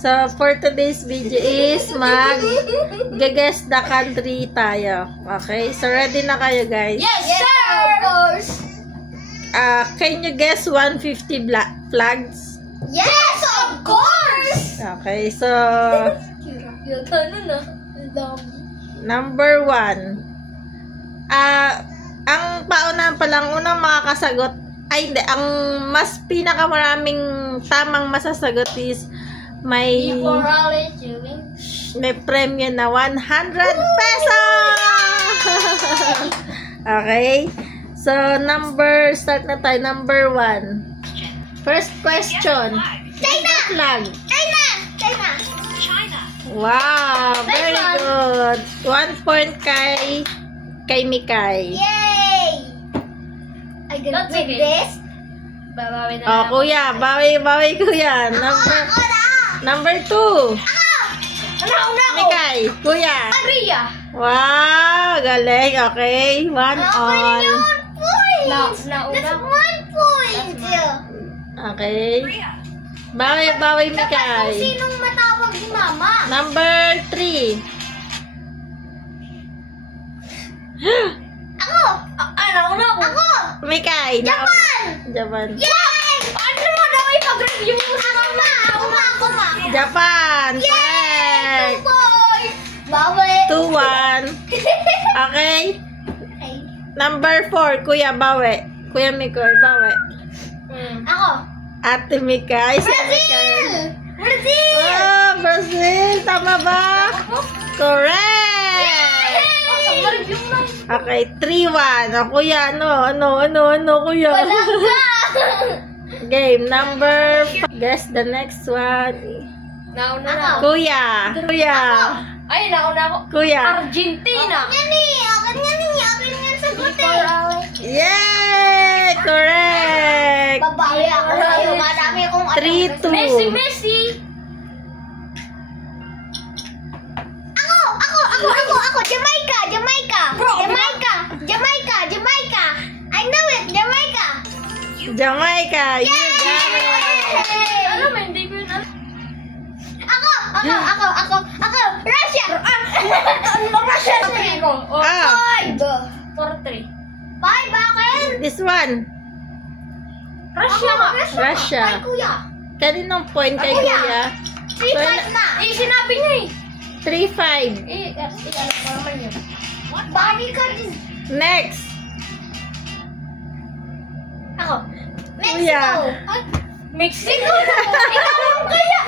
So, for today's video is mag-guess the country tayo. Okay? So, ready na kayo, guys? Yes, sir! Of course! Can you guess 150 flags? Yes, of course! Okay, so number 1. Ang paunahan pa lang, unang makakasagot, ay hindi, ang mas pinakamaraming tamang masasagot is may premyo na 100 pesos! Okay? So, start na tayo. Number 1. First question. China! Flag. China! Wow, very good. 1 point kay Mikay. Yay! I gonna win this. Babawi na Oh, kuya, bawi kuya. Number 2. Una ko! Mikay, kuya. Maria! Wow, galing. Okay, 1 all. That's 1 point! Okay. Bawi Mikay. Sinong matawag ni Mama? Number 3. Ako! Una ko! Ako! Mikay. Japan. Yay! Ano mo daw ipag-review mo sa Mama? Ako ma! Japan. Yay! 2 Correct. points! Bawi! 2-1. Okay. Number 4. Kuya, bawi. Kuya Mikoy, bawi. Ako! Ate Mikay. Brazil! Brazil! Oh, Brazil. Tama ba? Correct. Okay, 3-1. O, kuya, ano, kuya? Wala ka! Game number 5. Guess the next one. Nauna na. Kuya. Ay, nauna ako. Kuya. Argentina. Akin yan sagutin. Yay! Correct. Babawi ako sa'yo. Madami akong 3-2. Messi. Ako. Jamaica. I know it. Jamaica. You got it. Alam mo, hindi ko yun alam. Ako. Russia. Russia. Ako. 4-3. 5 akin. This one. Russia. Ay, kuya. Kaninong point kay kuya? 3-5 na. Sinabi niya 3-5. Alam ko naman yun. Bali ka din. Next. Ako. Kuya. Mexico. Ikaw lang kaya.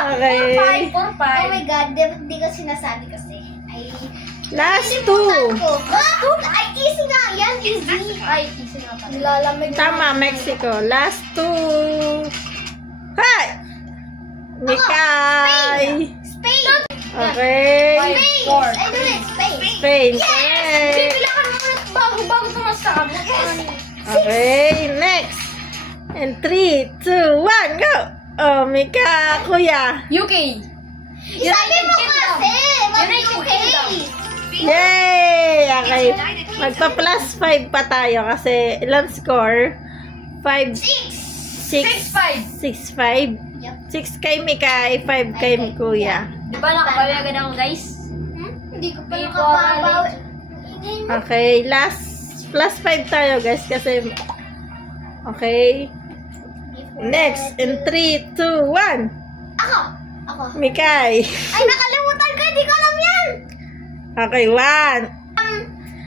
Okay. 4-5. Oh my God. Di ko sinasabi kasi. Ay. Last 2. Ay, easy nga yan. Easy. Ay, easy nga pala. Nilalamig. Tama, Mexico. Last 2. Hi! Mikay. Spain. Okay. Spain. I know it. Spain. Yes! Correct. Bibilangan mo ulit bago tumasama. Yes! Okay, next. And 3, 2, 1, go! Oh, Mika, kuya. UK. Sabi mo kasi. United Kingdom. Yay! Okay. Magpa-plus 5 pa tayo kasi ilang score? 5, 6, 5. Yep. 6 kay Mikay, 5 kay kuya. Di ba nakabawi agad ako, guys? Hindi ko pa Hindi ko nakababawi. Okay, last plus 5 tayo guys kasi okay. Next, in 3, 2, 1. Ako. Mikay. Ay, nakalimutan ko. Hindi ko alam yan. Okay, 1.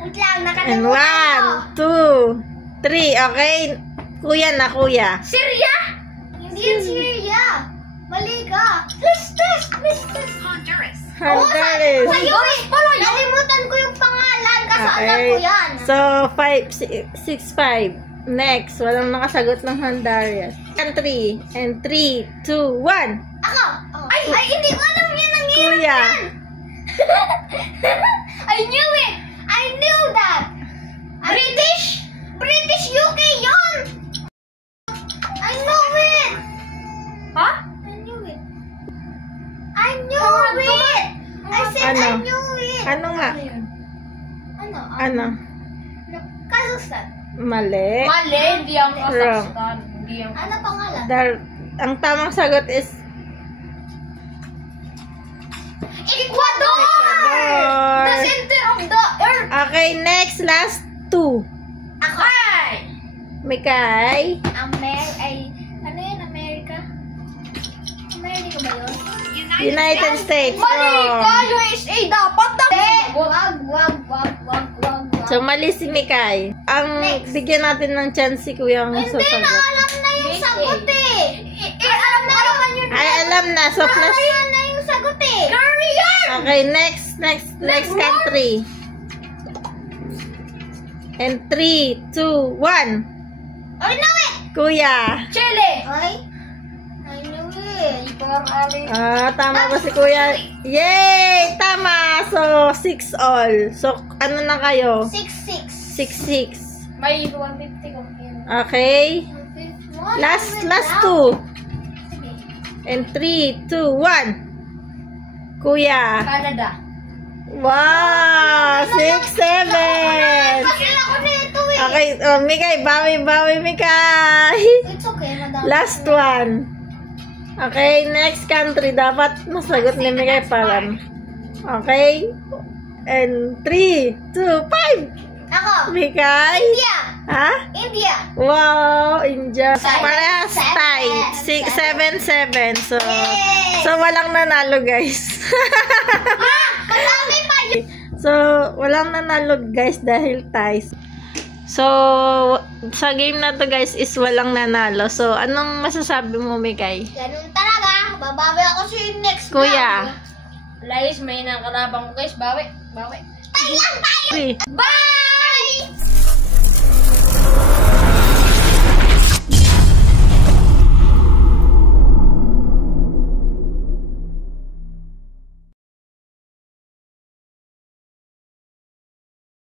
Wait lang, And nakalimutan ko. 1, 2, 3. Okay. Kuya na, kuya. Syria? Hindi yan Syria. Mali ka. Let's test. Honduras. Honduras. Sa'yo eh. Nalimutan ko yung pangalan kasi alam ko yan. So, 6, 5. Next, walang nakasagot ng Honduras. And 3. And 3, 2, 1. Ako. Ay, hindi ko alam yan. Ang hirap Kuya. yan. I knew it. I knew that. British UK yun. I know it. Ha? I knew it. I said Ano? I knew it. Ano nga? Ano? Kazakhstan. Mali. Mali, hindi ang Wrong. Kazakhstan. Hindi ang Ano pangalan? Ang tamang sagot is more. The center of the earth. Okay, next, last two. Ako. Mikay. Ano yun, America? America ba yun? United States. Mali Oh. ka, USA dapat na. Wag. So, mali si Mikay. Ang bigyan natin ng chance si Kuya ang Hindi na, sasagot. alam na yung sagot eh. Alam na naman yun. Ay, alam na. So, plus... Alam na yung sagot eh. Korean! Okay, next country. And 3, 2, 1. I know it! Kuya. Chile! Ay, I know it. Tama ba si Kuya? Yay! Tama! So, 6 all. So, ano na kayo? 6-6. 6-6. May 150 ko. Okay. Last two. And 3, 2, 1. Kuya. Canada. Wow! 6, 7. Kasi ako nito eh. Okay, Mikay. Bawi, Mikay. It's okay, madam. Last one. Okay, next country. Dapat masagot ni Mikay Palam. Okay? And 3, 2, 5. Ako. Mikay? India. Ha? India. Wow, India. Seven, Parehas seven, tied. 7-7. So, Yay! so walang nanalo, guys. Madami pa yun. So, walang nanalo, guys, dahil ties. So, sa game na to, guys, is walang nanalo. So, anong masasabi mo, Mikay? Ganun talaga. Babawi ako sa next Kuya. Guys, may nakalabang ko guys. Bawi. Tayo lang tayo. Three. Bye!